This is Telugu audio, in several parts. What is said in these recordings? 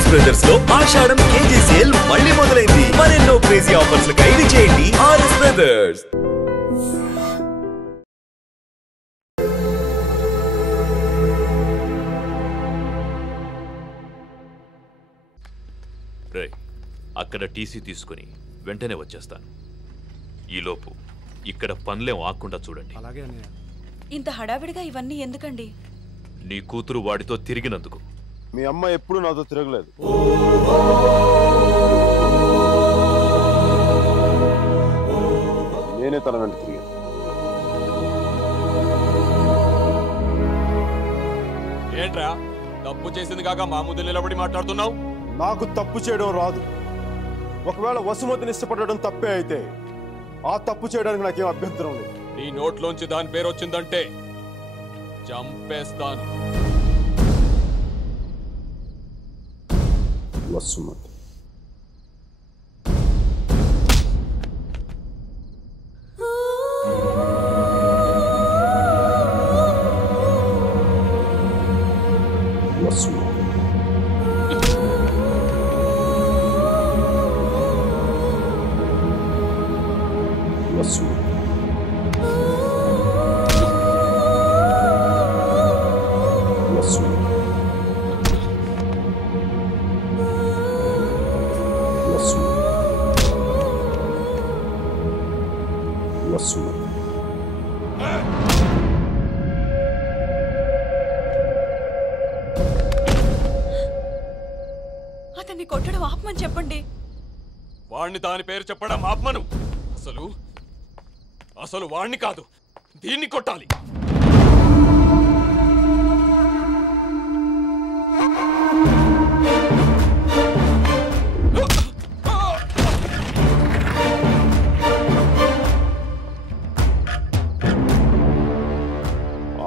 ఆర్ఎస్ బ్రదర్స్ లో ఆషాఢం కేజీ సేల్ మళ్ళీ మొదలైంది. మరెన్నో క్రేజీ ఆఫర్స్ ఖైదీ చేయండి ఆర్ఎస్ బ్రదర్స్. అక్కడ టీసీ తీసుకుని వెంటనే వచ్చేస్తాను. ఈలోపు ఇక్కడ పనులేం ఆకుండా చూడండి. ఇంత హడావిడిగా ఇవన్నీ ఎందుకండి? నీ కూతురు వాడితో తిరిగినందుకు. మీ అమ్మ ఎప్పుడు నాతో తిరగలేదు. నేనే తన వెంట తిరిగాను. ఏంట్రా తప్పు చేసింది కాక మా ముందు నిలబడి మాట్లాడుతున్నావు? నాకు తప్పు చేయడం రాదు. ఒకవేళ వసుమతిని ఇష్టపడడం తప్పే అయితే ఆ తప్పు చేయడానికి నాకేం అభ్యంతరం లేదు. నీ నోట్లోంచి దాని పేరు వచ్చిందంటే చంపేస్తాను. వసుమతి వసుమతి అతన్ని కొట్టడం ఆపమని చెప్పండి. వాణ్ణి దాని పేరు చెప్పడం ఆపమను. అసలు వాణ్ణి కాదు, దీన్ని కొట్టాలి.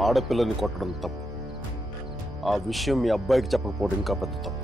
ఆడపిల్లని కొట్టడం తప్పు. ఆ విషయం మీ అబ్బాయికి చెప్పకపోవడం ఇంకా పెద్ద తప్పు.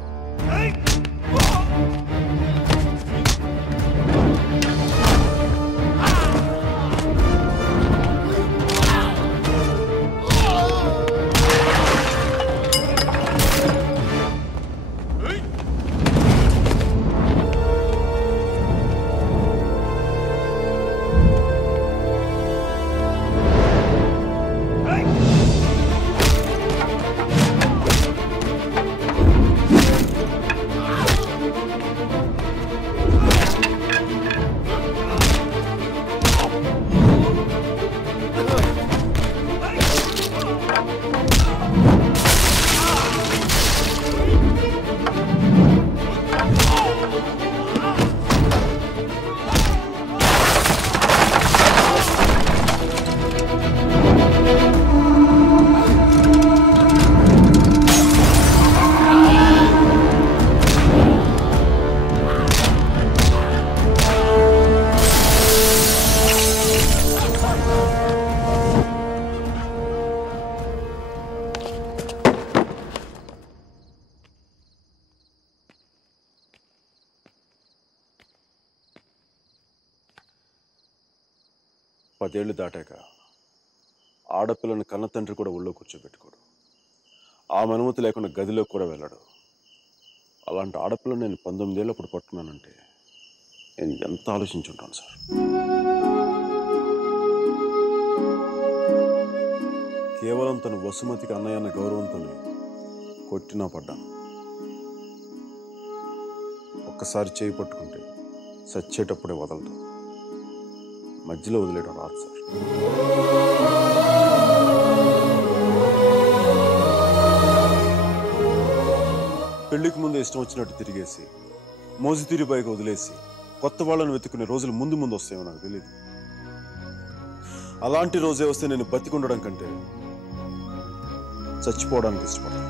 పదేళ్లు దాటాక ఆడపిల్లని కన్నతండ్రి కూడా ఒళ్ళో కూర్చోబెట్టుకోడు. ఆమె అనుమతి లేకుండా గదిలో కూడా వెళ్ళాడు. అలాంటి ఆడపిల్లని నేను 19 ఏళ్ళప్పుడు పట్టుకున్నానంటే నేను ఎంత ఆలోచించుంటాను సార్. కేవలం తను వసుమతికి అన్నయ్య అన్న గౌరవంతోనే కొట్టినా పడ్డాను. ఒక్కసారి చేయి పట్టుకుంటే చచ్చేటప్పుడే వదలదు. మధ్యలో వదిలేయడం రాదు సార్. పెళ్లికి ముందు ఇష్టం వచ్చినట్టు తిరిగేసి మోజుతీరి పైకి వదిలేసి కొత్త వాళ్ళని వెతుకునే రోజులు ముందు ముందు వస్తాయో నాకు తెలియదు. అలాంటి రోజే వస్తే నేను బతికుండడం కంటే చచ్చిపోవడానికి ఇష్టపడతాను.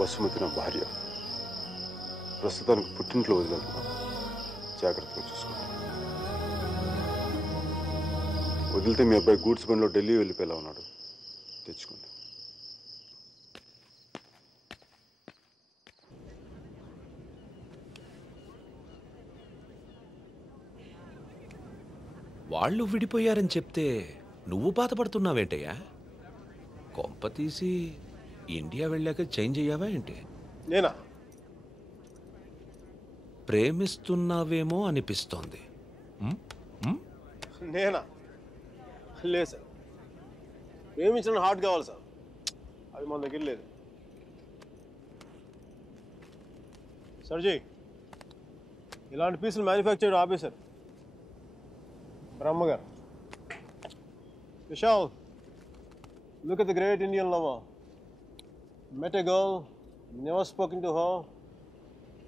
వసుమతి నా భార్య. ప్రస్తుతానికి పుట్టింట్లో వదిలేస్తున్నాను. జాగ్రత్తగా చూసుకోండి. వదిలితే మీ అబ్బాయి గూడ్స్ బండిలో ఢిల్లీ వెళ్ళిపోయేలా ఉన్నాడు. తెచ్చుకోండి. వాళ్ళు విడిపోయారని చెప్తే నువ్వు బాధపడుతున్నావేంటయ్యా? కొంప తీసి ఇండియా వెళ్ళాక చేంజ్ అయ్యావా ఏంటి? నేనా? ప్రేమిస్తున్నావేమో అనిపిస్తోంది. నేనా? లేదు సార్, ప్రేమించిన హార్ట్ కావాలి సార్, అది మన దగ్గర లేదు. సర్జీ ఇలాంటి పీసులు మ్యానుఫ్యాక్చర్ ఆపేశారు బ్రహ్మగారు. Vishal, look at the great Indian lover. Met a girl, never spoken to her,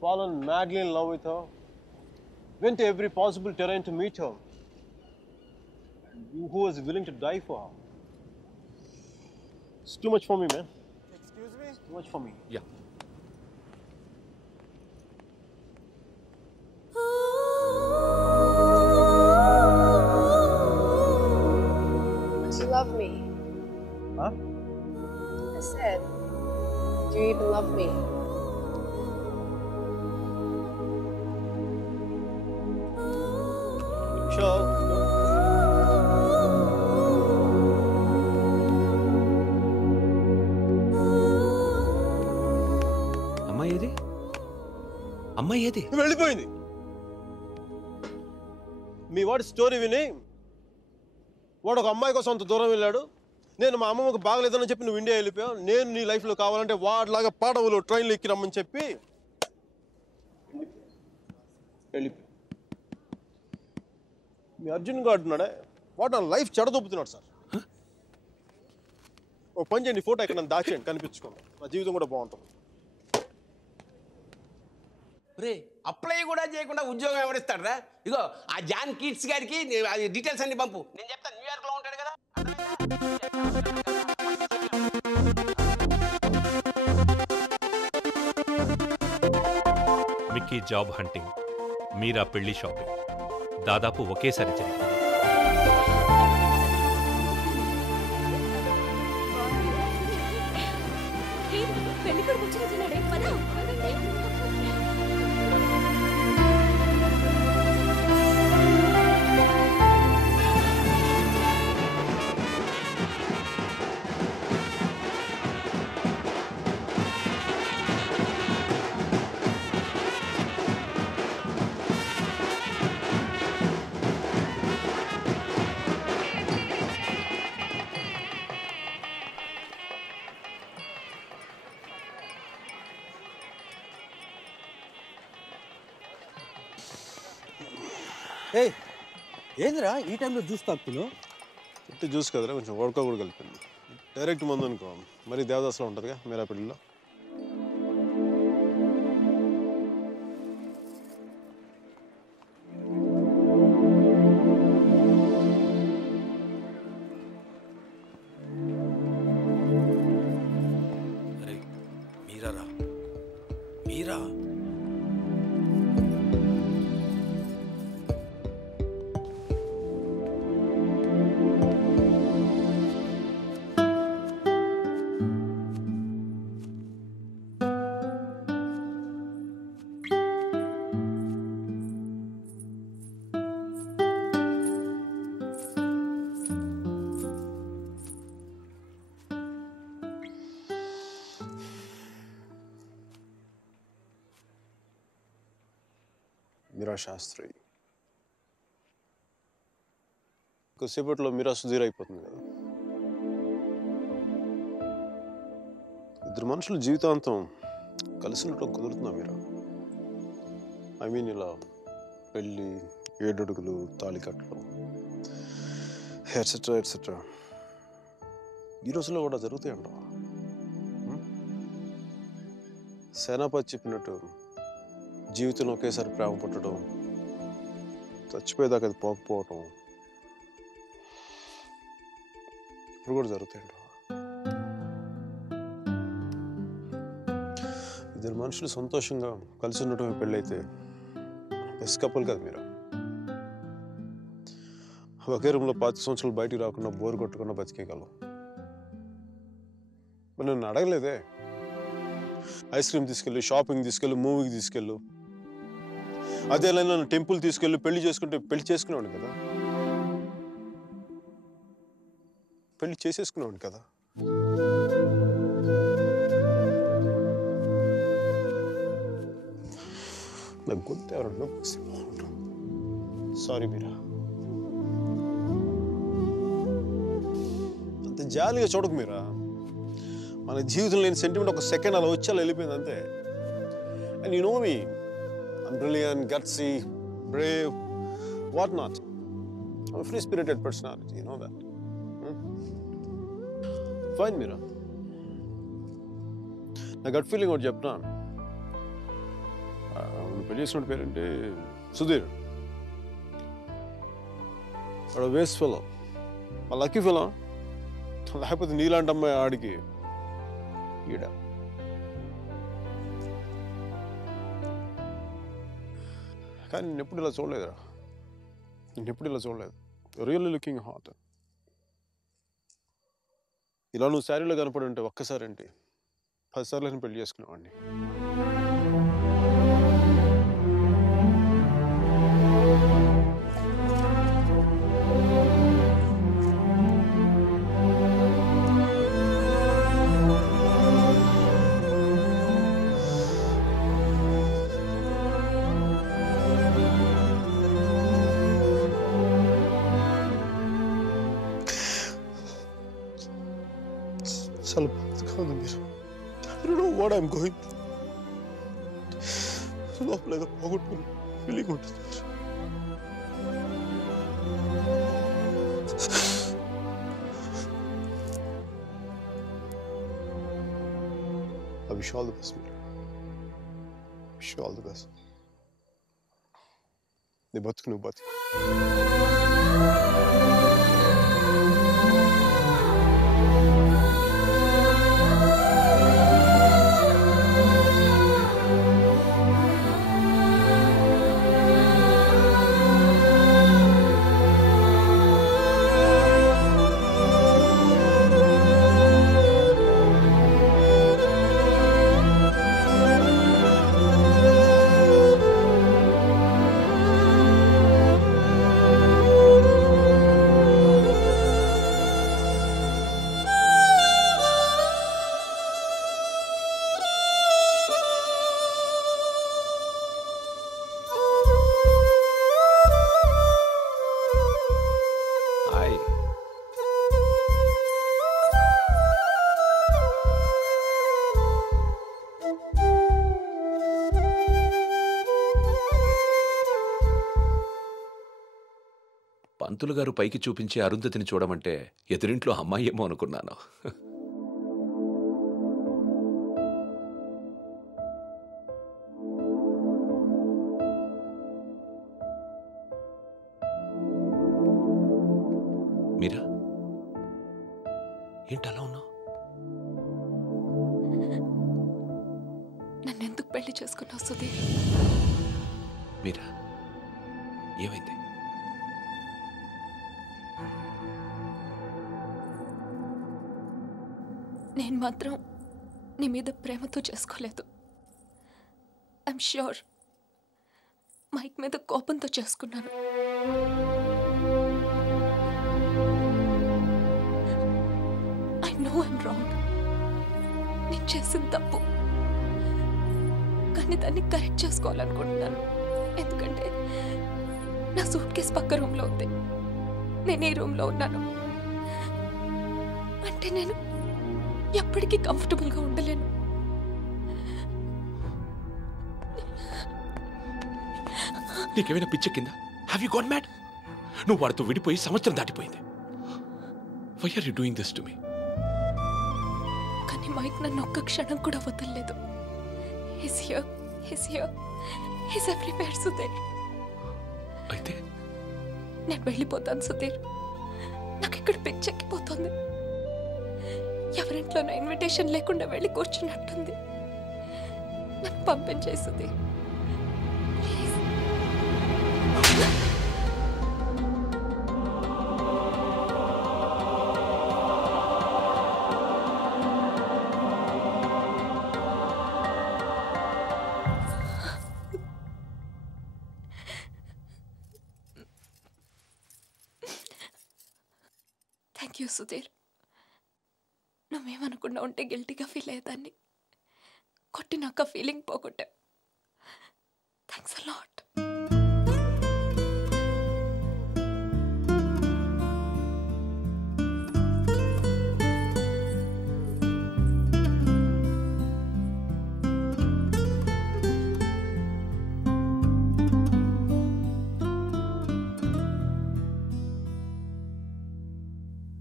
fallen madly in love with her, went to every possible terrain to meet her, and you who was willing to die for her. It's too much for me, man. Excuse me? It's too much for me. Yeah. Do you love me? Huh? I said, do you even love me? Vishal. అమ్మాయి ఏది? వెళ్ళిపోయింది. మీ వాడి స్టోరీ విని వాడు ఒక అమ్మాయి కోసం అంత దూరం వెళ్ళాడు. నేను మా అమ్మమ్మకు బాగలేదని చెప్పి నువ్వు ఇండియా వెళ్ళిపోయావు. నేను నీ లైఫ్లో కావాలంటే వాడిలాగా పాడవులు ట్రైన్లో ఎక్కి రమ్మని చెప్పి వెళ్ళిపోయి మీ అర్జున్ గారు అంటున్నాడే, వాడు నా లైఫ్ చెడదొబ్బుతున్నాడు సార్. ఓ పని చేయండి, ఫోటో ఎక్కడ నన్ను దాచేయండి, కనిపించుకోండి, నా జీవితం కూడా బాగుంటుంది. రే అప్లై కూడా చేయకుండా ఉద్యోగం ఎవరిస్తాడరా? ఇగో ఆ జాన్ కిడ్స్ గారికి అది డీటెయిల్స్ అన్ని పంపు, నేను చెప్తాను. న్యూయార్క్లో ఉంటాడు కదా. మిక్కీ జాబ్ హంటింగ్, మీరా పెళ్లి షాపింగ్ దాదాపు ఒకేసారి జరిగింది. ఏందిరా ఈ టైంలో జ్యూస్ తాగుతున్నావు? ఇంటి జ్యూస్ కదరా, కొంచెం వడక కూడా కలిపింది. డైరెక్ట్ మందు అనుకో, మరి దేవదాసులో ఉంటుందిగా మీరా పెళ్ళిలో. అరే మీరారా, మీరా మీరా శాస్త్రి కొద్దిసేపట్లో మీరా సుధీర్ అయిపోతుంది కదా. ఇద్దరు మనుషులు జీవితాంతం కలిసి ఉండటం కుదురుతుందా మీరా? ఐ మీన్ ఇలా పెళ్ళి, 7 అడుగులు, తాళికట్లు, ఎట్సెట్రా ఎట్సెట్రా ఈ రోజుల్లో కూడా జరుగుతాయంటావా? సేనాపతి చెప్పినట్టు జీవితంలో ఒకేసారి ప్రేమ పుట్టడం, చచ్చిపోయేదాకా అది పోకపోవటం ఇప్పుడు కూడా జరుగుతాయంటావా? ఇద్దరు మనుషులు సంతోషంగా కలిసి ఉండటమే పెళ్ళైతే బెస్ట్ కపుల్ కదా మీరు. ఒకే రూమ్లో 5 సంవత్సరాలు బయటికి రాకుండా బోర్ కొట్టకుండా బతికేయగలం. మరి నన్ను అడగలేదే, ఐస్ క్రీమ్ తీసుకెళ్ళు, షాపింగ్ తీసుకెళ్ళు, మూవీకి తీసుకెళ్ళు, అదే నన్ను టెంపుల్ తీసుకెళ్ళి పెళ్లి చేసుకుంటే పెళ్లి చేసుకునేవాడు కదా. పెళ్లి చేసేసుకున్నాను కదా. నా గొంతు ఎవరన్నా సారీ మీరా. అంత జాలిగా చూడకు మీరా. మన జీవితంలో లేని సెంటిమెంట్ ఒక సెకండ్ అలా వచ్చి అలా వెళ్ళిపోయింది అంతే. And you know me, I'm brilliant, gutsy, Brave, what not. I'm a free-spirited personality, you know that. Fine, Mira. నా గట్ ఫీలింగ్ ఒకటి చెప్తున్నా. పెళ్లి చేసిన పేరేంటి? సుధీర్. వాడు వేస్ట్ ఫెలో, ఆ లక్కీ ఫెలో. లేకపోతే నీలాంటి అమ్మాయి ఆడికి ఈడ. కానీ నేను ఎప్పుడు ఇలా చూడలేదురా. నేను ఎప్పుడు ఇలా చూడలేదు. Really looking hot. ఇలా నువ్వు శారీలో కనపడి ఉంటే ఒక్కసారి ఏంటి 10 సార్లు నేను పెళ్లి చేసుకునేవాడిని. చాలా బాధగా ఉంది మీరు. I don't know what I'm going through. లోపల ఏదో పోగొట్టుకుని ఫీలింగ్ ఉంటుంది. I wish you all the best, Mira. Wish you all the best. నీ బతుకు నువ్వు బతుకు. పంతులు గారు పైకి చూపించి అరుంధతిని చూడమంటే ఎదురింట్లో అమ్మాయి ఏమో అనుకున్నాను. మీరా ఏంటలా ఉన్నావు? నన్నెందుకు పెళ్లి చేసుకున్నావు సుధీర్? మీరా ఏమైంది? నేను మాత్రం నీ మీద ప్రేమతో చేసుకోలేదు. ఐఎమ్ ష్యూర్ మైక్ మీద కోపంతో చేసుకున్నాను. I know I'm wrong. నేను చేసిన తప్పు, కానీ దాన్ని కరెక్ట్ చేసుకోవాలనుకుంటున్నాను. ఎందుకంటే నా సూట్ కేస్ పక్క రూమ్లో ఉంది, నేను ఈ రూమ్లో ఉన్నాను. అంటే నేను ఎప్పటికీ కంఫర్టబుల్గా ఉండలేను. నీకేమైనా పిచ్చెక్కిందా? Have you got mad? నువ్వు వాడితో విడిపోయి సంవత్సరం దాటిపోయింది. Why are you doing this to me? కానీ మైక్ నన్ను ఒక్క క్షణం కూడా వదలలేదు. He's here, he's everywhere, Sudheer. అయితే నేను వెళ్ళిపోతాను సుధీర్. నాకు ఇక్కడ పిచ్చెక్కిపోతుంది. ఎవరింట్లోనో ఇన్విటేషన్ లేకుండా వెళ్ళి కూర్చున్నట్టుంది. నన్ను పంపించేయి సుధీర్. Thank you Sudheer. నువ్వేమనుకుండా ఉంటే గిల్టీగా ఫీల్ అయ్యేదాన్ని. కొట్టినాక ఫీలింగ్ పోగొట్టా. Thanks a lot.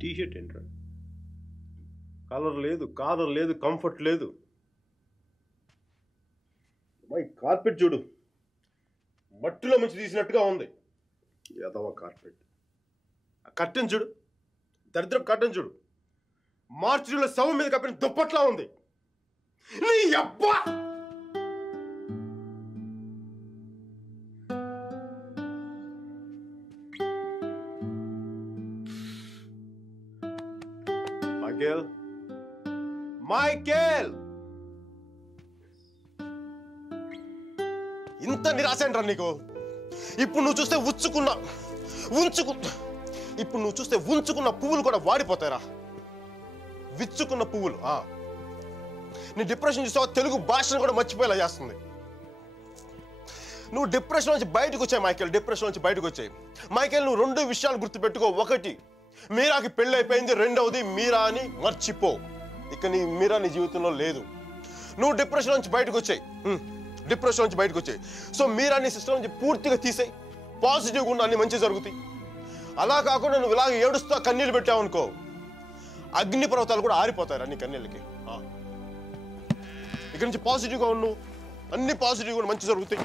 టీషర్ట్ ఏంట్రా? కలర్ లేదు, కాలర్ లేదు, కంఫర్ట్ లేదు. కార్పెట్ చూడు, మట్టిలో మంచి తీసినట్టుగా ఉంది. ఏదవ కార్పెట్. కట్టెన్ చూడు, దరిద్రం కట్టెన్ చూడు, మార్చిలో శవం మీద కప్పిన దుప్పట్లా ఉంది. నీ అబ్బా! మైకేల్, ఇంత నిరాశ ఏంట్రా నీకు? ఇప్పుడు నువ్వు చూస్తే ఉంచుకున్న పువ్వులు కూడా వాడిపోతాయిరా. విచ్చుకున్న పువ్వులు. నీ డిప్రెషన్ చూసావా? తెలుగు భాషను కూడా మర్చిపోయేలా చేస్తుంది. నువ్వు డిప్రెషన్ నుంచి బయటకు వచ్చాయి మైకేల్. డిప్రెషన్ నుంచి బయటకు వచ్చాయి మైకేల్. నువ్వు 2 విషయాలు గుర్తుపెట్టుకో. ఒకటి, మీరాకి పెళ్ళి అయిపోయింది. రెండవది, మీరా అని మర్చిపో. ఇక మీరా నీ జీవితంలో లేదు. నువ్వు డిప్రెషన్ నుంచి బయటకు వచ్చాయి. సో మీరా నీ సిస్టమ్ నుంచి పూర్తిగా తీసేయి. పాజిటివ్గా ఉన్న అన్ని మంచి జరుగుతాయి. అలా కాకుండా నువ్వు ఇలాగ ఏడుస్తా కన్నీళ్ళు పెట్టావు అనుకో, అగ్ని పర్వతాలు కూడా ఆరిపోతాయి నీ కన్నీళ్ళకి. ఇక్కడి నుంచి పాజిటివ్గా ఉన్నావు, అన్ని పాజిటివ్గా కూడా మంచి జరుగుతాయి.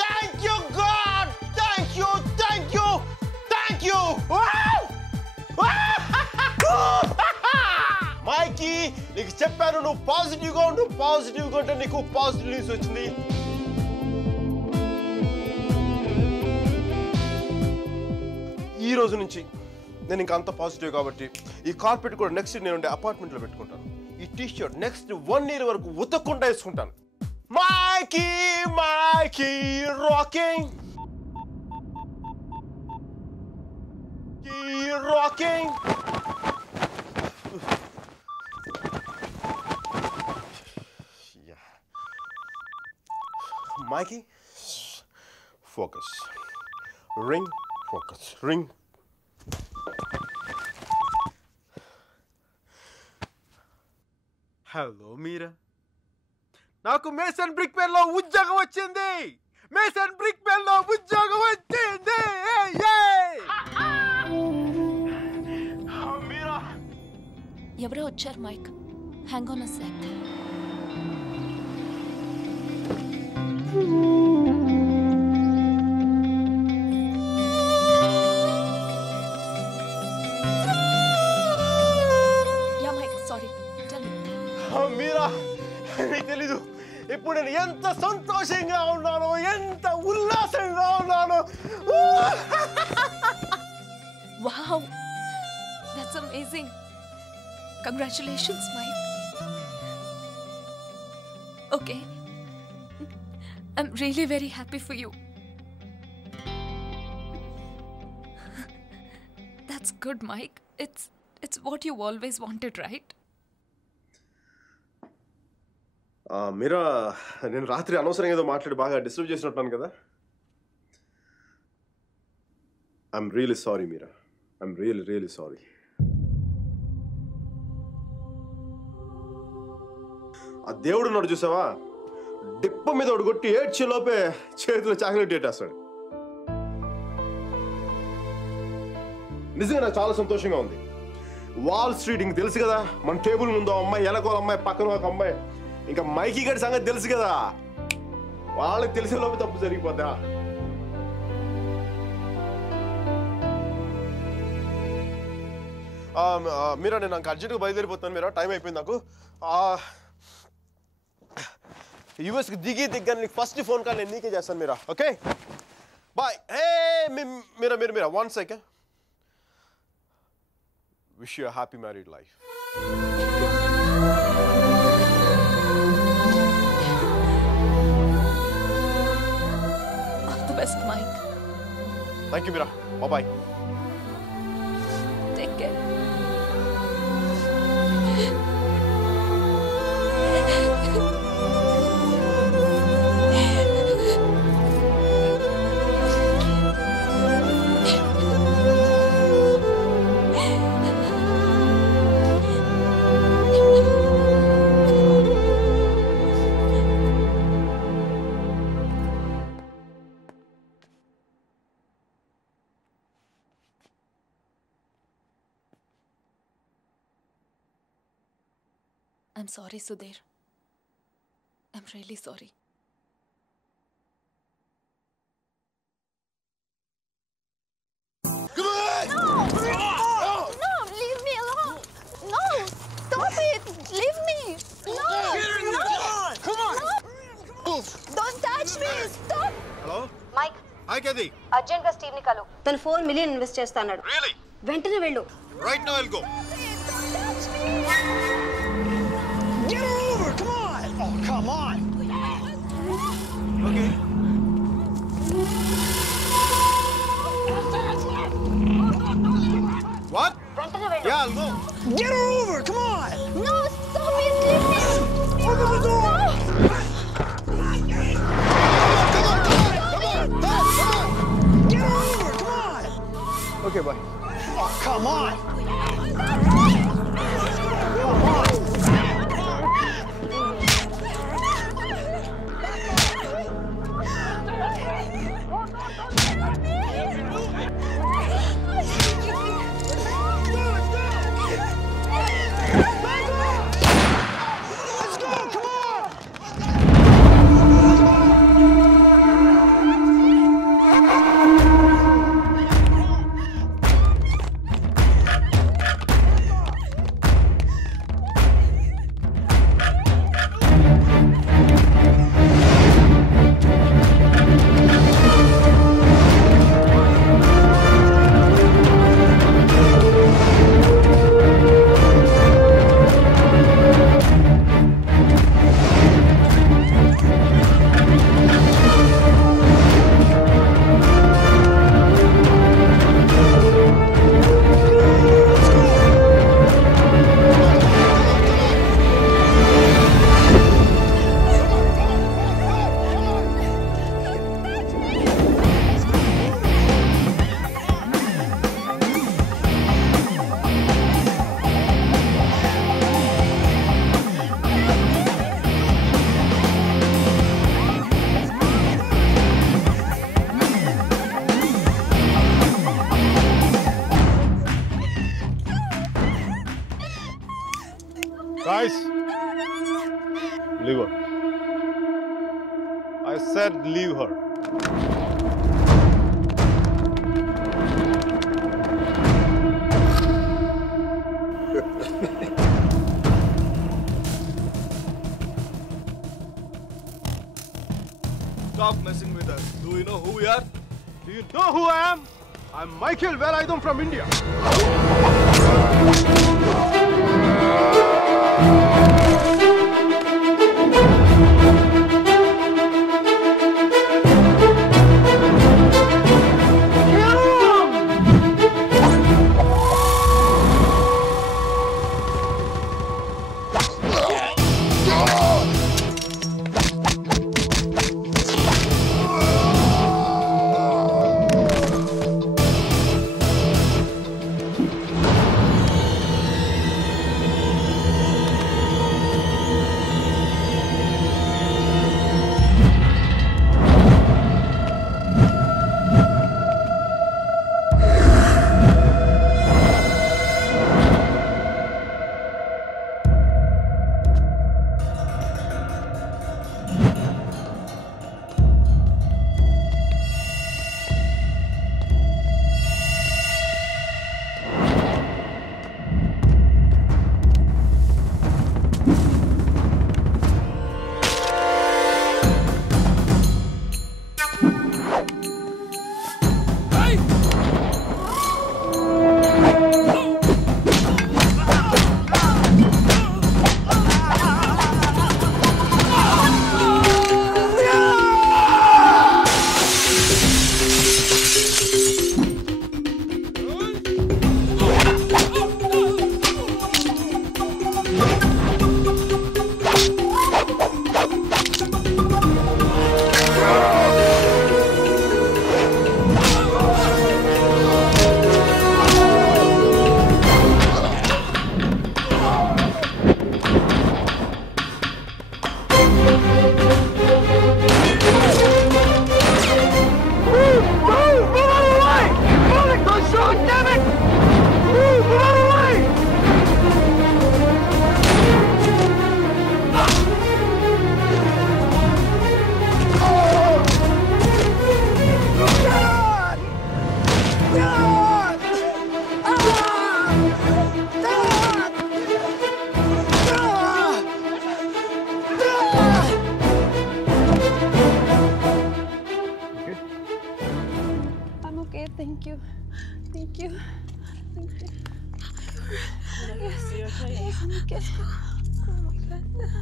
Thank you, God! Thank you! మైకీ, నీకు చెప్పాను నువ్వు పాజిటివ్గా ఉంటే నీకు పాజిటివ్ న్యూస్ వచ్చింది. ఈ రోజు నుంచి నేను ఇంకా అంత పాజిటివ్ కాబట్టి ఈ కార్పెట్ కూడా నెక్స్ట్ నేను ఉండే అపార్ట్మెంట్లో పెట్టుకుంటాను. ఈ టీ షర్ట్ నెక్స్ట్ 1 year వరకు ఉతకకుండా వేసుకుంటాను. Mikey rocking, Mikey, focus. Ring, focus. Ring. Hello Mira, నాకు మేసన్ బ్రిక్ పెన్ లో ఉద్యోగం వచ్చింది. మీరా, ఎవరో వచ్చారు Mike. Hang on a sec. Mira, నీకు తెలీదు ఇప్పుడు నేను ఎంత సంతోషంగా ఉన్నానో, ఎంత ఉల్లాసంగా ఉన్నానో. Wow, that's amazing. Congratulations, Mike. Okay, I'm really very happy for you. That's good, Mike. It's what you always wanted, right? మీరా, నేను రాత్రి అనవసరంగా ఏదో మాట్లాడి బాగా డిస్టర్బ్ చేసినట్టున్నాను కదా. I'm really sorry Meera, I'm really sorry. ఆ దేవుడు ఉన్నాడు చూసావా, డిప్ప మీద ఒకటి కొట్టి ఏడ్చే లోపే చేతిలో చాక్లెట్ ఏటేస్తాడు. నిజంగా నాకు చాలా సంతోషంగా ఉంది. వాల్ స్ట్రీట్ ఇంక తెలుసు కదా, మన టేబుల్ ముందు అమ్మాయి, ఎలకోల అమ్మాయి, పక్కన ఒక అమ్మాయి, ఇంకా మైకీ గారి సంగతి తెలుసు కదా, వాళ్ళకి తెలిసే లోపే తప్పు జరిగిపోద్దా. మీరా, నేను నాకు అర్జెంట్గా బయలుదేరిపోతాను. మీరా, టైం అయిపోయింది నాకు. యూఎస్కి దిగ్గా నీకు ఫస్ట్ ఫోన్ కాల్ నేను నీకే చేస్తాను Mira. Okay, Bye. Hey, Mira, 1 second. Wish you a happy married life. All the best, Mike. Thank you, Mira. Bye-bye. Take care. I'm sorry, Sudhir. I'm really sorry. Come on! No! No! Leave me alone! No! Stop it! Leave me! No! No! Come on! No! Don't touch me! Stop! Hello? Mike Hi, Kathy. Urgent గా స్టీవ్ ని కలు తను 4 మిలియన్ ఇన్వెస్ట్ చేస్తా అన్నాడు. Really? వెంటనే వెళ్ళు. Right now I'll go. Get her over! Come on! Oh, come on! Okay. What? వెంటనే వెళ్ళు. Yeah, I'll go. Get her over! Come on! No! Stop it! Leave me! Open the door! Get her over! Come on! Okay, bye. Oh, come on! Guys, leave her. I said leave her. Stop messing with us. Do you know who we are? Do you know who I am? I'm Michael Velayudham from India. I'm okay. Thank you. Thank you. Thank you. Yes. Yes, I'm okay. Oh my God.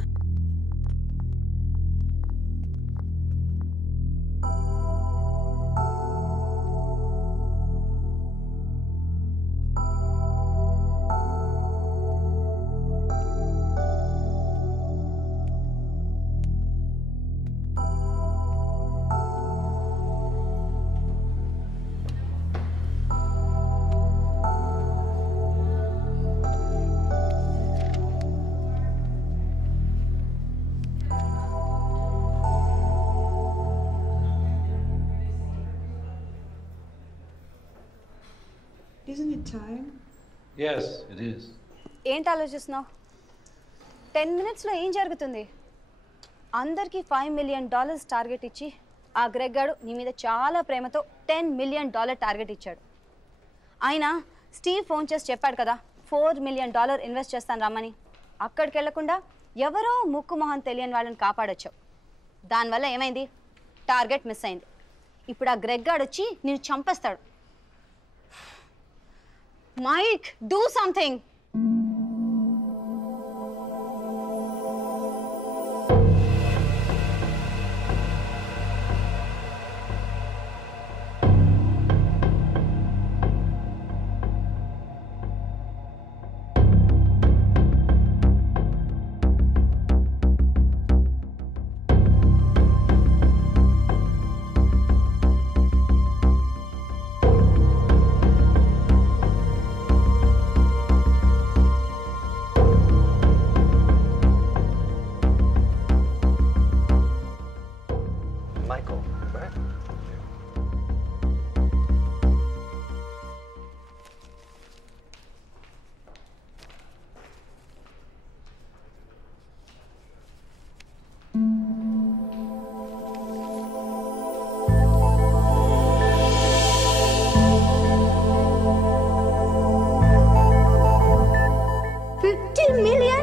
Isn't it time? Yes, it is. ఏంటి ఆలోచిస్తున్నావు? 10 minutesలో ఏం జరుగుతుంది? అందరికీ $5 million టార్గెట్ ఇచ్చి ఆ గ్రెగ్ గాడు నీ మీద చాలా ప్రేమతో $10 million టార్గెట్ ఇచ్చాడు. ఆయన స్టీవ్ ఫోన్ చేసి చెప్పాడు కదా $4 million ఇన్వెస్ట్ చేస్తాను రమ్మని. అక్కడికి వెళ్లకుండా ఎవరో ముక్కు మొహం తెలియని వాళ్ళని కాపాడొచ్చావు. దానివల్ల ఏమైంది? టార్గెట్ మిస్ అయింది. ఇప్పుడు ఆ గ్రెగ్ గాడు వచ్చి నిన్ను చంపేస్తాడు. Mike, do something. Michael, right? $50 million?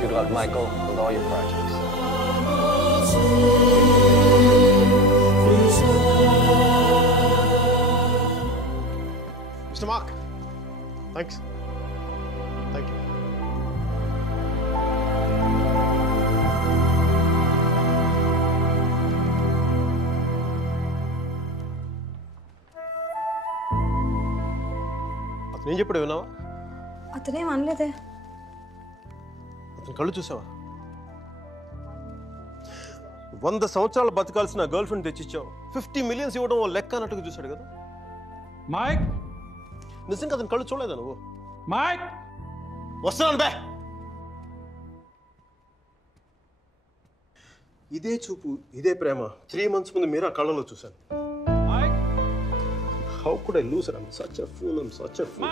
Good luck, Michael, with all your projects. Mr. Mark, thanks. Thank you. అతను ఏం చెప్పాడు విన్నావా? అతనేం అనలేదే. అతను కళ్ళు చూసావా? 100 సంవత్సరాలు బతకాల్సిన గర్ల్ ఫ్రెండ్ తెచ్చిచ్చావు. 50 million ఇవ్వడం ఓ లెక్క అన్నట్టుగా చూశాడు కదా. మైక్, నిజంగా అతను కళ్ళు చూడలేదా నువ్వు? మైక్, వస్తున్నాను బే. ఇదే చూపు, ఇదే ప్రేమ 3 months ముందు మీరు ఆ కళ్ళలో చూశాను. How could I lose her? I'm such a fool. I'm such a fool.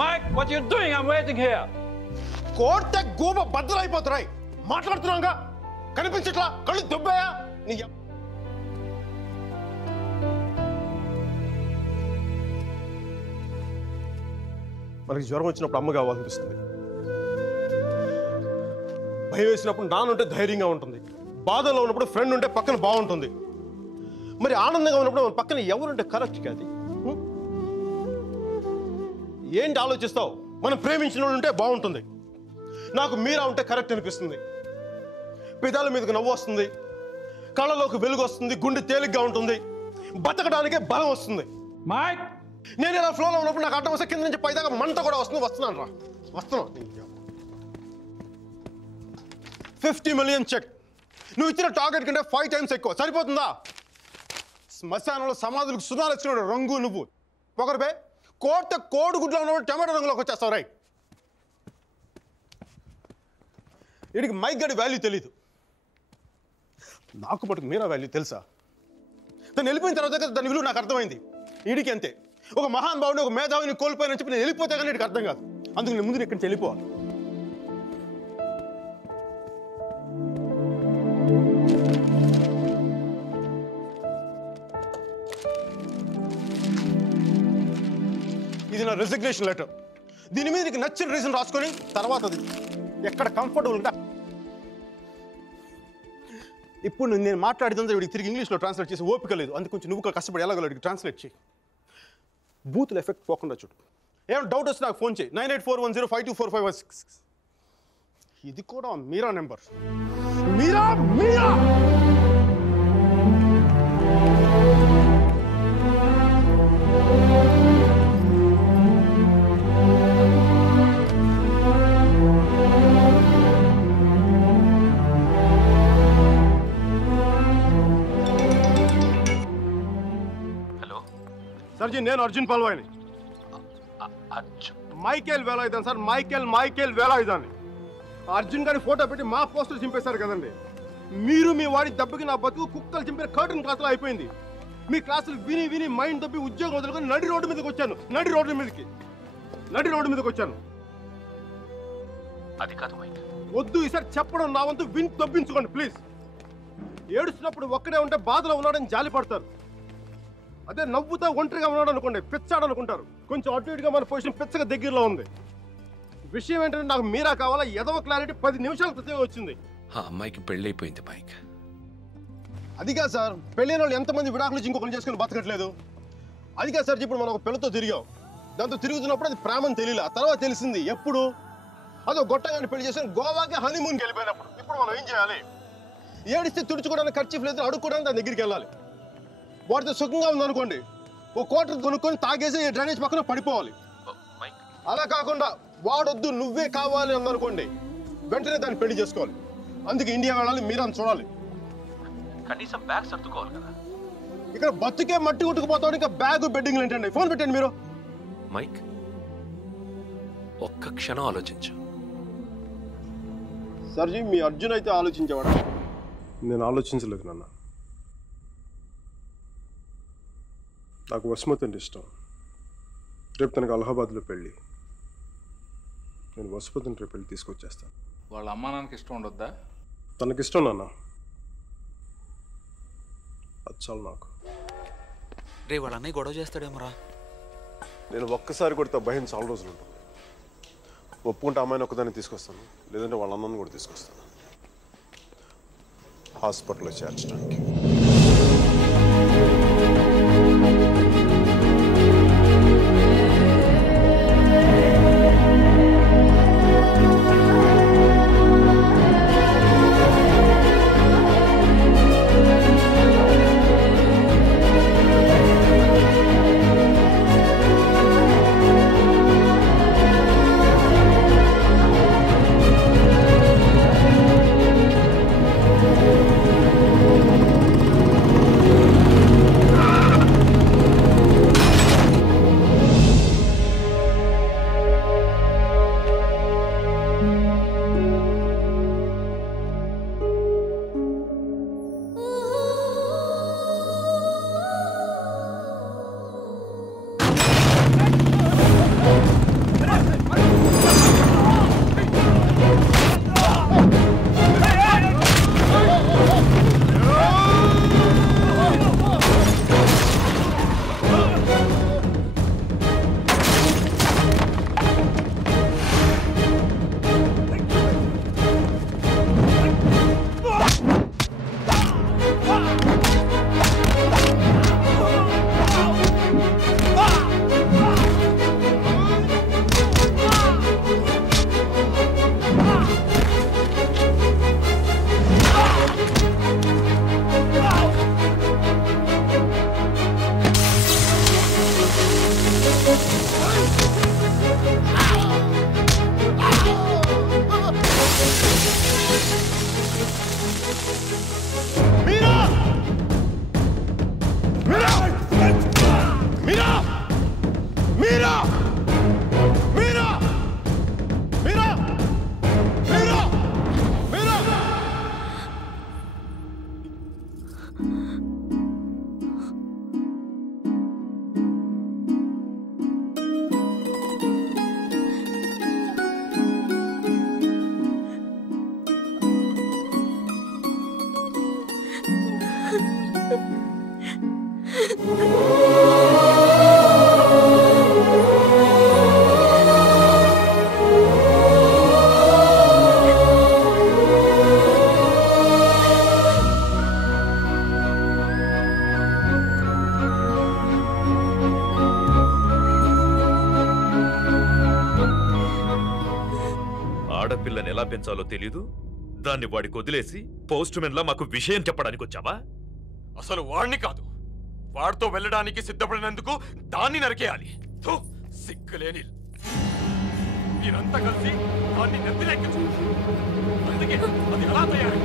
Mike, what are you doing? I'm waiting here. కోర్టే గోబ బద్దలైపోతున్నాయి. మాట్లాడుతున్నాగా కనిపించట్లా, కళ్ళు దుబ్బాయా? మనకి జ్వరం వచ్చినప్పుడు అమ్మ కావాలనిపిస్తుంది. భయం వేసినప్పుడు నాన్నుంటే ధైర్యంగా ఉంటుంది. బాధలో ఉన్నప్పుడు ఫ్రెండ్ ఉంటే పక్కన బాగుంటుంది. మరి ఆనందంగా ఉన్నప్పుడు మన పక్కన ఎవరుంటే కరెక్ట్ కాదు. ఏంటి ఆలోచిస్తావు? మనం ప్రేమించిన వాళ్ళు ఉంటే బాగుంటుంది. నాకు మీరా ఉంటే కరెక్ట్ అనిపిస్తుంది. పెదాల మీదకి నవ్వు వస్తుంది, కళ్ళలోకి వెలుగు వస్తుంది, గుండె తేలిగ్గా ఉంటుంది, బతకడానికే బలం వస్తుంది. నేను ఇలా ఫ్లోలో ఉన్నప్పుడు నాకు అడ్డం వస్తే కింద నుంచి పైదాకా మంట కూడా వస్తుంది. వస్తున్నాను రా, వస్తున్నాను. 50 million చెక్. నువ్వు ఇచ్చిన టార్గెట్ కంటే 5 times ఎక్కువ. సరిపోతుందా? శ్మశానంలో సమాధులకు సునాలు వచ్చిన రంగు నువ్వు పొగరుపే కోడిగుడ్లో ఉన్నప్పుడు టమాటో రంగులోకి వచ్చేస్తావు. రైట్, వీడికి మైక్ గడి వాల్యూ తెలీదు. నాకు మటుకు మీరా వాల్యూ తెలుసా? తను వెళ్ళిపోయిన తర్వాత దాని విలువ నాకు అర్థమైంది. వీడికి అంతే. ఒక మహాన్ భావుని, ఒక మేధావిని కోల్పోయిన చెప్పి నేను వెళ్ళిపోతే కానీ వీడికి అర్థం కాదు. అందుకు నేను ముందు ఇక్కడి నుంచి వెళ్ళిపోవాలి. ఇది నా రెసిగ్నేషన్ లెటర్. దీని మీద నీకు నచ్చిన రీజన్ రాసుకొని తర్వాత అది ఎక్కడ కంఫర్టబుల్ ఉంటా. ఇప్పుడు నేను మాట్లాడితే వీడికి తిరిగి ఇంగ్లీష్లో ట్రాన్స్లేట్ చేసి ఓపిక లేదు. అందుకు కొంచెం నువ్వు కష్టపడి ఎలాగో ట్రాన్స్లేట్ చేయి. బూతుల ఎఫెక్ట్ పోకుండా చూడు. ఏమైనా డౌట్ వస్తే నాకు ఫోన్ చేయి. 9841052456. ఇది కూడా మీరా నెంబర్. మీరా మీరా సార్ జీ, నేను అర్జున్ పల్వాయిని. మైకేల్ వేలాయుధాన్ సార్, మైకేల్ వేలాయుధాన్ని. అర్జున్ గారి ఫోటో పెట్టి మా పోస్టర్ చింపేశారు కదండి. మీరు మీ వాడి దెబ్బకి నా బతుకు కుక్కలు చింపిన కర్టన్ క్లాసులో అయిపోయింది. మీ క్లాసులు విని విని మైండ్ దబ్బి ఉద్యోగం వదులుకొని నడి రోడ్డు మీదకి వచ్చాను. నడి రోడ్డు మీదకి వచ్చాను. అది కాదు మైక్. వద్దు, ఈసారి చెప్పడం నా వంతు విని దబ్బించుకోండి ప్లీజ్. ఏడుస్తున్నప్పుడు ఒక్కడే ఉంటే బాధలో ఉన్నాడని జాలి పడతారు. అదే నవ్వుతా ఒంటరిగా ఉన్నాడు అనుకోండి, పిచ్చాడు అనుకుంటారు. కొంచెం అటు ఇటుగా మన పొజిషన్ పిచ్చగా దగ్గరలో ఉంది. విషయం ఏంటంటే నాకు మీరా కావాలా? ఎదవ క్లారిటీ 10 నిమిషాల క్రితమే వచ్చింది. ఆ అమ్మాయికి పెళ్ళైపోయింది మైక్. అది కాదు సార్, పెళ్ళైన వాళ్ళు ఎంతమంది విడాకులు ఇంకొకరు చేసుకుని బతకట్లేదు. అది కాదు సార్, ఇప్పుడు మనం ఒక పిల్లతో తిరిగాం. దాంతో తిరుగుతున్నప్పుడు అది ప్రేమని తెలియలే. ఆ తర్వాత తెలిసింది. ఎప్పుడు? అదో గొట్టగాని పెళ్లి చేసుకుని గోవాకి హనీమూన్కి వెళ్ళిపోయినప్పుడు. ఇప్పుడు మనం ఏం చేయాలి? ఏడిస్తే తుడుచుకోవడానికి ఖర్చు లేదు, అడుక్కోవడానికి దాని దగ్గరికి వెళ్ళాలి. వాడితో సుఖంగా ఉందనుకోండి, ఓ క్వార్టర్ కొనుక్కొని తాగేసి డ్రైనేజ్ పక్కన పడిపోవాలి. అలా కాకుండా వాడొద్దు నువ్వే కావాలి అందనుకోండి, వెంటనే దాన్ని పెళ్లి చేసుకోవాలి. అందుకే ఇండియా వెళ్ళాలి, మీరని చూడాలి. కనీసం బ్యాగ్ సర్దుకోవాలి కదా. ఇక్కడ బతుకే మట్టి కొట్టుకుపోతాడు, ఇంకా బ్యాగ్ బెడ్డింగ్ ఏంటండి? ఫోన్ పెట్టండి మీరు. మైక్, ఒక్క క్షణం ఆలోచించు. సర్జీ, మీ అర్జున్ అయితే ఆలోచించేవాడా? నేను ఆలోచించలేదు నాన్న. నాకు వసుమతి అంటే ఇష్టం. రేపు తనకు అలహాబాద్లో పెళ్ళి. నేను వసుమతిని రేపు పెళ్ళి తీసుకొచ్చేస్తాను. వాళ్ళ అమ్మా నాన్నకి ఇష్టం ఉండొద్దా? తనకి ఇష్టం నాన్న, అది చాలు నాకు. రే వాళ్ళ అన్నయ్య గొడవ చేస్తాడేమోరా. నేను ఒక్కసారి కొడితే భయం చాలా రోజులు ఉంటుంది. ఒప్పుకుంటే అమ్మాయిని ఒక్కదాన్ని తీసుకొస్తాను, లేదంటే వాళ్ళ అన్నను కూడా తీసుకొస్తాను హాస్పిటల్లో చేర్చడానికి. ఆడపిల్లని ఎలా పెంచాలో తెలీదు, దాన్ని వాడికి వదిలేసి పోస్ట్ మెన్ లా మాకు విషయం చెప్పడానికి వచ్చావా? అసలు వాడిని కాదు, వాడితో వెళ్ళడానికి సిద్ధపడినందుకు దాన్ని నరికేయాలి. థు, సిగ్గులేని మీరంతా కలిసి దాన్ని నెత్తిలెక్కించుకుంటారు. అందుకే అది ఎలా తయారు?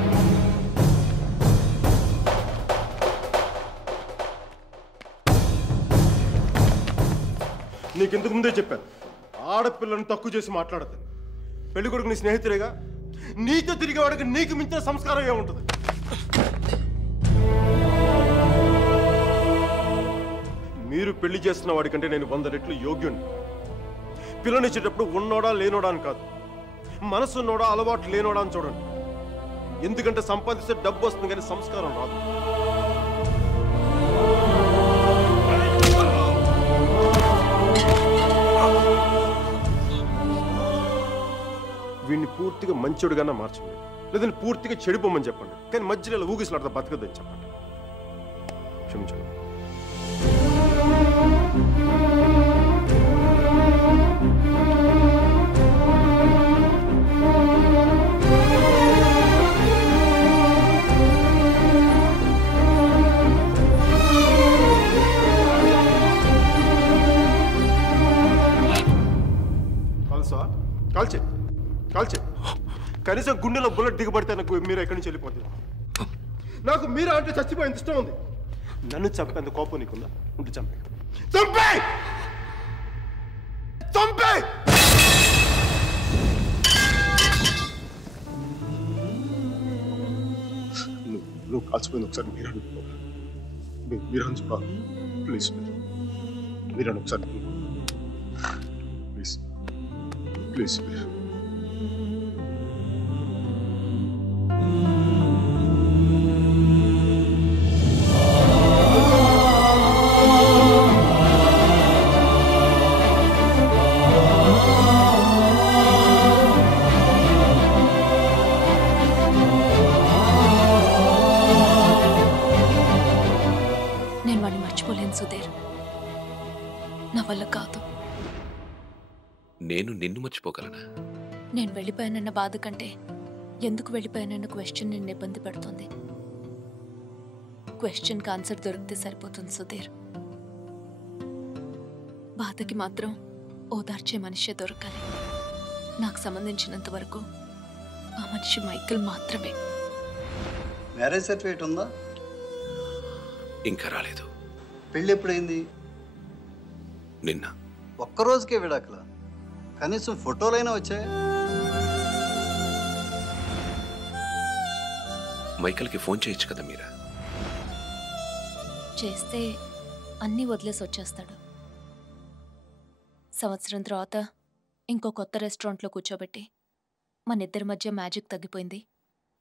నీకెందుకు ముందే చెప్పాను, ఆడపిల్లను తక్కువ చేసి మాట్లాడద్దు. పెళ్లి కొడుకు నీ స్నేహితులేగా, నీతో తిరిగేవాడికి నీకు మించిన సంస్కారం ఏముంటుంది? మీరు పెళ్లి చేస్తున్న వాడికంటే నేను 100 రెట్లు యోగ్యుణ్ణి. పిల్లనిచ్చేటప్పుడు ఉన్నోడా లేనోడా అని కాదు, మనసున్నోడా అలవాటు లేనోడా అని చూడండి. ఎందుకంటే సంపాదిస్తే డబ్బు వస్తుంది కానీ సంస్కారం రాదు. వీడిని పూర్తిగా మంచోడుగానే మార్చండి, లేదంటే పూర్తిగా చెడిపోమని చెప్పండి. కానీ మధ్యలో ఊగిసలాడతా బతకద్దని చెప్పండి. క్షమించండి. కాల్చే కాల్చే, కనీసం గుండెలో బుల్లెట్ దిగబడితే నాకు మీరు ఎక్కడి నుంచి వెళ్ళిపోతుంది. నాకు మీరా అంటే చచ్చిపోయేంత ఇష్టం ఉంది. నన్ను చంపేంత కోపం నీకుందా? ఉంటే చంపే చంపే చంపే. నువ్వు కాల్చిపోయింది ఒకసారి మీరా మీరా చెప్పాలి. ప్లీజ్ మీరా ఒకసారి ప్లీజ్ ప్లీజ్ ప్లీజ్. నేను వాడిని మర్చిపోలేను సుధీర్, నా వల్ల కాదు. నేను నిన్ను మర్చిపోగలనా? నేను వెళ్ళిపోయానన్న బాధ కంటే ఎందుకు వెళ్ళిపోయానన్న క్వశ్చన్ నిన్ను ఇబ్బంది పెడుతుంది. క్వశ్చన్కి ఆన్సర్ దొరికితే సరిపోతుంది సుధీర్. బాధకి మాత్రం ఓదార్చే మనిషే దొరకాలి. నాకు సంబంధించినంత వరకు ఆ మనిషి మైకేల్ మాత్రమే. మ్యారేజ్ సర్టిఫికేట్ ఉందా? ఇంకా రాలేదు. పెళ్ళి ఎప్పుడైంది? నిన్న. ఒక్కరోజుకే విడాకులా? కనీసం ఫోటోలైనా వచ్చాయి? మైకేల్కి ఫోన్ చేయొచ్చు కదా మీరా? చేస్తే అన్నీ వదిలేసి వచ్చేస్తాడు. సంవత్సరం తర్వాత ఇంకో కొత్త రెస్టారెంట్లో కూర్చోబెట్టి మన ఇద్దరి మధ్య మ్యాజిక్ తగ్గిపోయింది,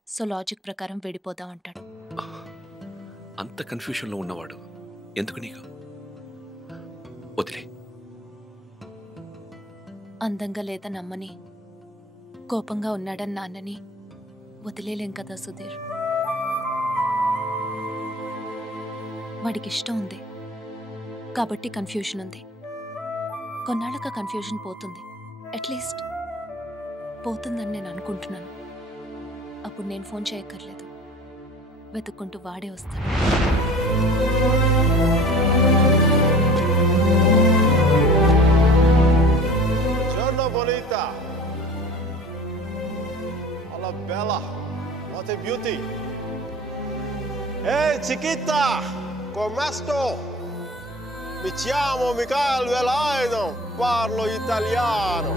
సో లాజిక్ ప్రకారం విడిపోదాం అంటాడు. అంత కన్ఫ్యూషన్లో ఉన్నవాడు ఎందుకు నీకు? వదిలే. అందంగా లేదని అమ్మని, కోపంగా ఉన్నాడని నాన్నని వదిలేలేం కదా సుధీర్. వాడికి ఇష్టం ఉంది కాబట్టి కన్ఫ్యూషన్ ఉంది. కొన్నాళ్ళక కన్ఫ్యూషన్ పోతుంది, అట్లీస్ట్ పోతుందని నేను అనుకుంటున్నాను. అప్పుడు నేను ఫోన్ చేయక్కర్లేదు, వెతుక్కుంటూ వాడే వస్తాడు. Giorno bonita. Alla bella. What a beauty. Hey chiquita, come sto? Mi chiamo Michael Velaino, parlo italiano.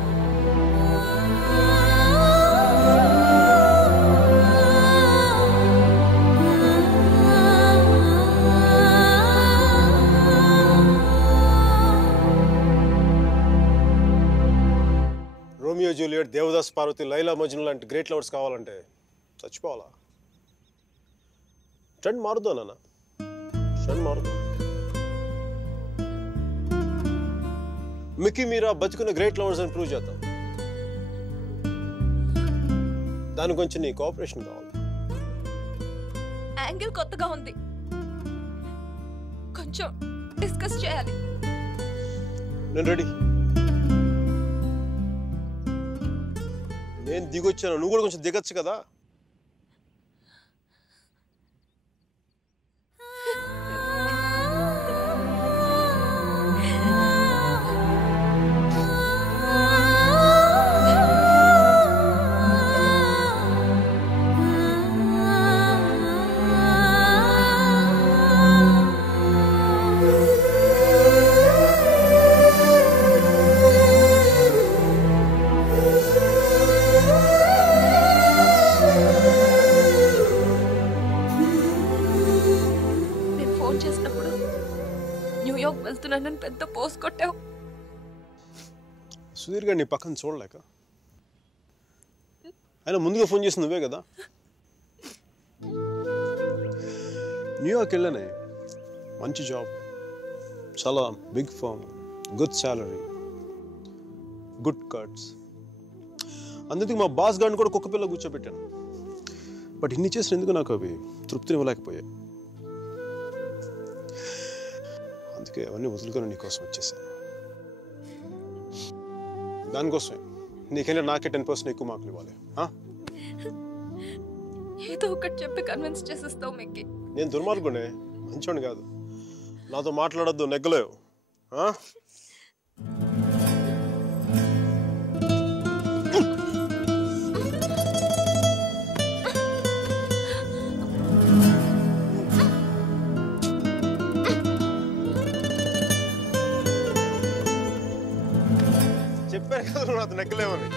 Romeo Juliet, Devdas Parvati, Laila Majnu లాంటి గ్రేట్ లవర్స్ కావాలంటే చచ్చిపోవాలా? ట్రెండ్ మారుద్దా నాన్న, ట్రెండ్ మారుద్దా. మిక్కీ మీరా బతుకున్న గ్రేట్ లవర్స్ అని ప్రూవ్ చేద్దాం. దాని గురించి నీ కోఆపరేషన్ కావాలి. యాంగిల్ కొత్తగా ఉంది, కొంచెం డిస్కస్ చేయాలి. నేను రెడీ. నేను దిగొచ్చాను, నువ్వు కూడా కొంచెం దిగచ్చు కదా. న్యూయార్క్ వెళ్తున్నానని పెద్ద పోస్ట్ కొట్టావు. సుధీర్ గారు నీ పక్కన చూడలేక ఆయన ముందుగా ఫోన్ చేసి నువ్వే కదా. న్యూయార్క్ వెళ్ళానే, మంచి జాబ్, చాలా big firm, good salary, good cuts. అందుకే మా బాస్ గారిని కూడా కుక్క పిల్ల కూర్చోబెట్టాను. బట్ ఇన్ని చేసిన ఎందుకు నాకు అవి తృప్తిని ఇవ్వలేకపోయాయి. అందుకే అవన్నీ వదులుకొని నీకోసం వచ్చేసాను. దానికోసమే నీకెళ్ళి నాకే 10% ఎక్కువ మార్కులు ఇవ్వాలి. ఏదో ఒకటి చెప్పి కన్విన్స్ చేసేస్తావు మిక్కి. నేను దుర్మార్గునే, మంచోని కాదు. నాతో మాట్లాడొద్దు, నెగ్గలేవు. చెప్పాను కదా నువ్వు నాతో నెగ్గలేవని.